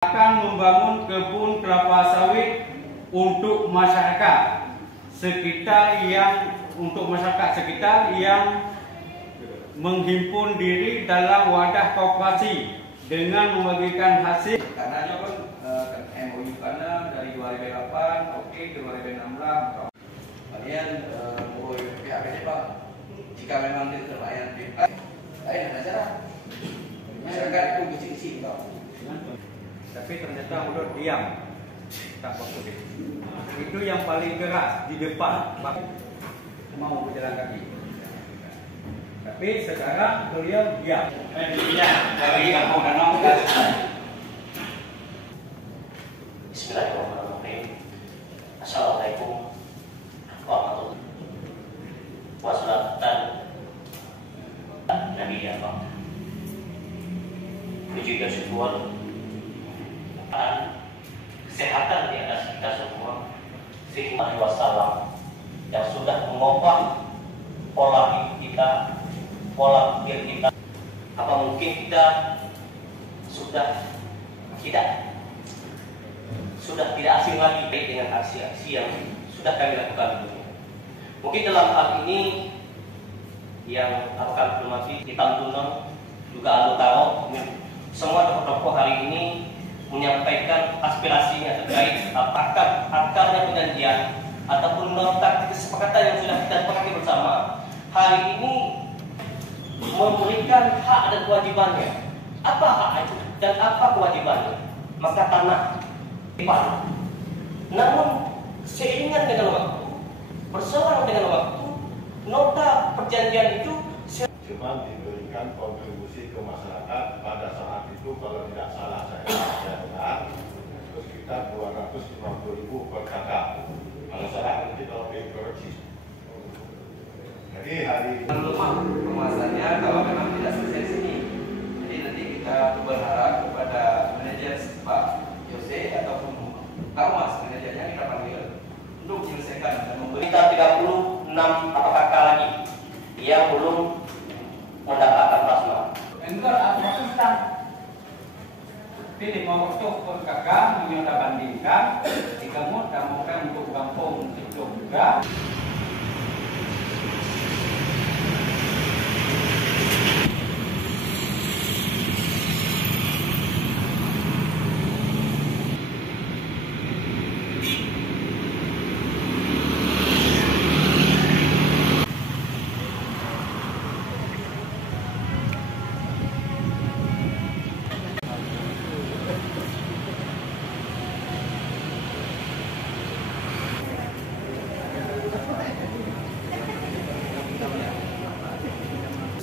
akan membangun kebun kelapa sawit untuk masyarakat sekitar yang menghimpun diri dalam wadah koperasi dengan membagikan hasil. Karena dia pun MOU karena dari 2008 oke ke 2016. Kemudian pihak PT Pak, jika memang dia terlayan bebas, lain aja masyarakat itu bisik-bisik tau. Tapi ternyata udah diam, tak fokus. Itu yang paling keras di depan, mau berjalan kaki. Tapi sekarang beliau diam. Dari Kampung Danau. Bismillahirrahmanirrahim. Assalamualaikum warahmatullahi wabarakatuh. Nabi Allah. Puji dan syukur kesehatan di atas kita semua, Sallallahu Alaihi Wasallam yang sudah mengubah pola hidup kita, pola pikir kita. Apa mungkin kita sudah tidak asing lagi dengan aksi-aksi yang sudah kami lakukan dulu. Mungkin dalam hal ini yang akan bermati di Tantunang juga Alutaro, semua tokoh-tokoh hari ini menyampaikan aspirasinya terkait apakah akarnya perjanjian ataupun nota kesepakatan yang sudah kita sepakati bersama hari ini memberikan hak dan kewajibannya. Apa hak itu dan apa kewajibannya? Maka tanah dipakai. Namun seiringan dengan waktu, berselang dengan waktu, nota perjanjian itu cuma diberikan kontribusi ke masyarakat pada saat itu, kalau tidak salah saya dengar itu sekitar 250.000 per kakak. Kalau salah nanti kalau dikoreksi. Jadi hari lemah kemasannya kalau memang tidak selesai sini. Jadi nanti kita berharap kepada manajer Pak Yose ataupun Pak Mas manajernya kita panggil untuk menyelesaikan dan memberi. Kita 36 kakak lagi yang belum mendapatkan plasma. Enggak ada susah. Jadi mau untuk kakak menyoda bandingkan, jika mau damukan untuk kampung itu juga.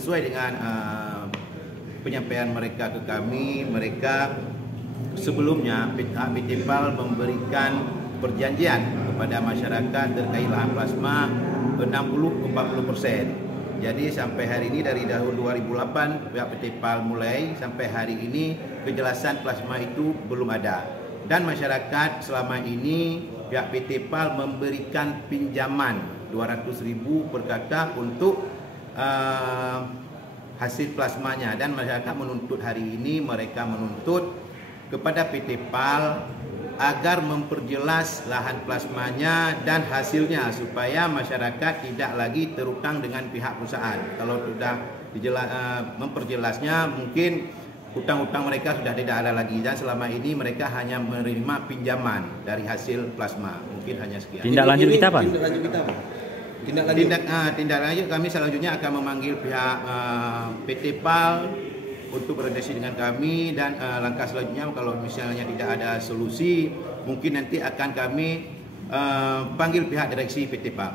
Sesuai dengan penyampaian mereka ke kami, mereka sebelumnya PT PAL memberikan perjanjian kepada masyarakat terkait lahan plasma 60-40%. Jadi sampai hari ini dari tahun 2008 pihak PT PAL mulai sampai hari ini kejelasan plasma itu belum ada. Dan masyarakat selama ini pihak PT PAL memberikan pinjaman 200.000 per kakak untuk hasil plasmanya, dan masyarakat menuntut hari ini, mereka menuntut kepada PT PAL agar memperjelas lahan plasmanya dan hasilnya supaya masyarakat tidak lagi terutang dengan pihak perusahaan. Kalau sudah memperjelasnya, mungkin hutang-hutang mereka sudah tidak ada lagi, dan selama ini mereka hanya menerima pinjaman dari hasil plasma. Mungkin hanya sekian. Tindak lanjut kita apa? Tindak lanjut kami selanjutnya akan memanggil pihak PT PAL untuk berdiskusi dengan kami, dan langkah selanjutnya kalau misalnya tidak ada solusi, mungkin nanti akan kami panggil pihak direksi PT PAL.